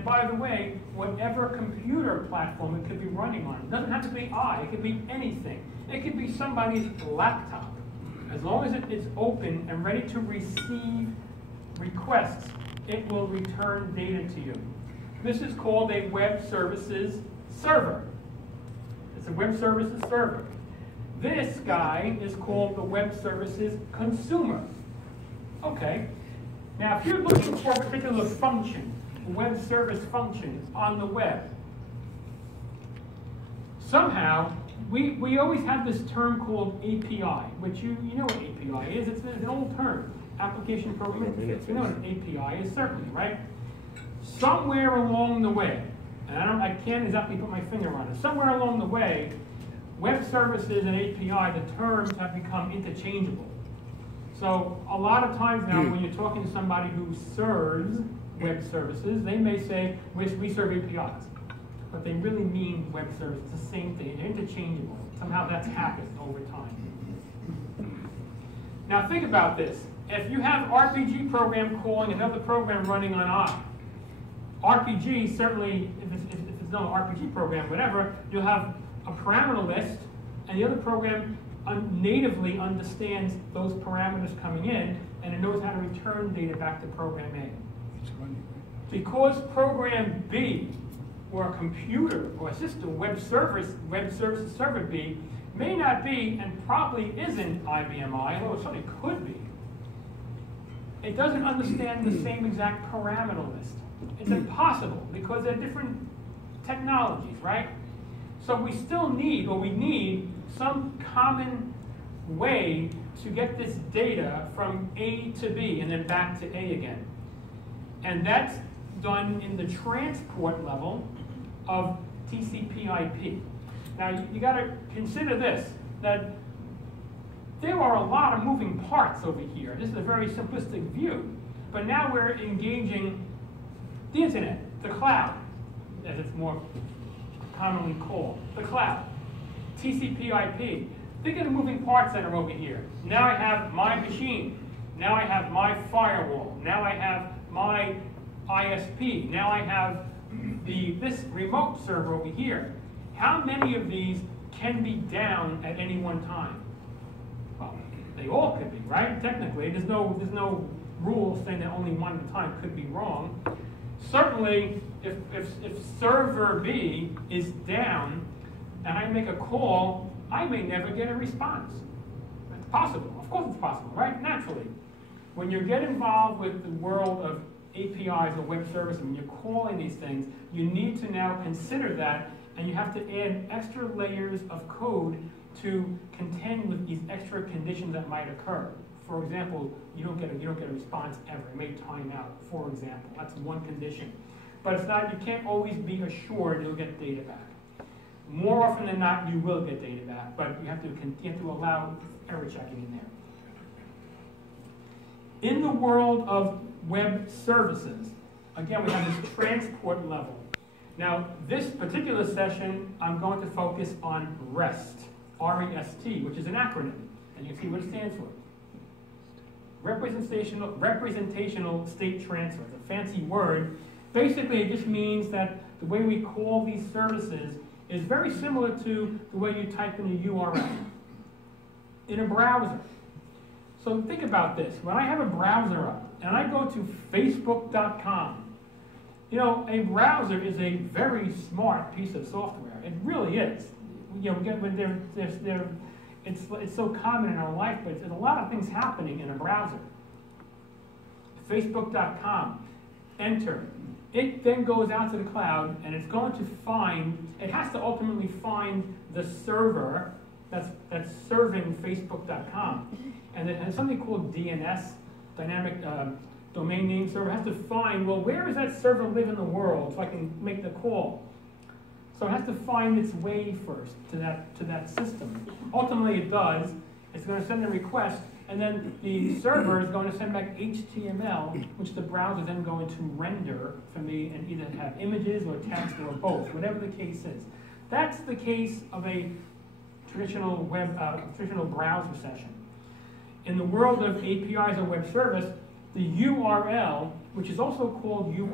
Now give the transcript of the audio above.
And by the way, whatever computer platform it could be running on. It doesn't have to be it could be anything. It could be somebody's laptop. As long as it's open and ready to receive requests, it will return data to you. This is called a web services server. It's a web services server. This guy is called the web services consumer. Okay. Now, if you're looking for a particular function, a web service function on the web, somehow we always have this term called API, which you know what API is. It's an old term, application program interface. You know what an API is, certainly, right? Somewhere along the way, and I can't exactly put my finger on it. Somewhere along the way, web services and API, the terms have become interchangeable. So a lot of times now, when you're talking to somebody who serves web services, they may say, we serve APIs. But they really mean web service. It's the same thing. They're interchangeable. Somehow that's happened over time. Now think about this. If you have RPG program calling another program running on I, RPG, certainly, if it's not an RPG program, whatever, you'll have a parameter list, and the other program natively understands those parameters coming in, and it knows how to return data back to program A. Because program B, or a computer, or a system, web services server B, may not be, and probably isn't IBM I, although it certainly could be, it doesn't understand the same exact parameter list. It's impossible, because they're different technologies, right? So we still need, or we need, some common way to get this data from A to B and then back to A again. And that's done in the transport level of TCP/IP. Now you got to consider this, that there are a lot of moving parts over here. This is a very simplistic view, but now we're engaging the internet, the cloud, as it's more commonly called, the cloud, TCP/IP. Think of the moving parts that are over here. Now I have my machine. Now I have my firewall. Now I have my ISP. Now I have this remote server over here. How many of these can be down at any one time? Well, they all could be, right? Technically, there's no rule saying that only one at a time could be wrong. Certainly, if server B is down and I make a call, I may never get a response. It's possible. Of course it's possible, right? Naturally. When you get involved with the world of APIs or web services, when you're calling these things, you need to now consider that, and you have to add extra layers of code to contend with these extra conditions that might occur. For example, you don't get a response ever. It may time out, for example. That's one condition. But it's not, you can't always be assured you'll get data back. More often than not, you will get data back, but you have to allow error checking in there. In the world of web services, again, we have this transport level. Now, this particular session, I'm going to focus on REST, R-E-S-T, which is an acronym, and you can see what it stands for. Representational state transfer. It's a fancy word. Basically, it just means that the way we call these services is very similar to the way you type in a URL in a browser. So think about this. When I have a browser up and I go to Facebook.com, you know, a browser is a very smart piece of software. It really is. You know, it's so common in our life, but there's a lot of things happening in a browser. Facebook.com, enter. It then goes out to the cloud, and it's going to find, it has to ultimately find the server that's serving Facebook.com. And it has something called DNS, Dynamic Domain Name Server. It has to find, well, where does that server live in the world so I can make the call? So it has to find its way first to that system. Ultimately, it does. It's going to send a request, and then the server is going to send back HTML, which the browser is then going to render for me and either have images or text or both, whatever the case is. That's the case of a traditional traditional browser session. In the world of APIs or web service, the URL, which is also called URI,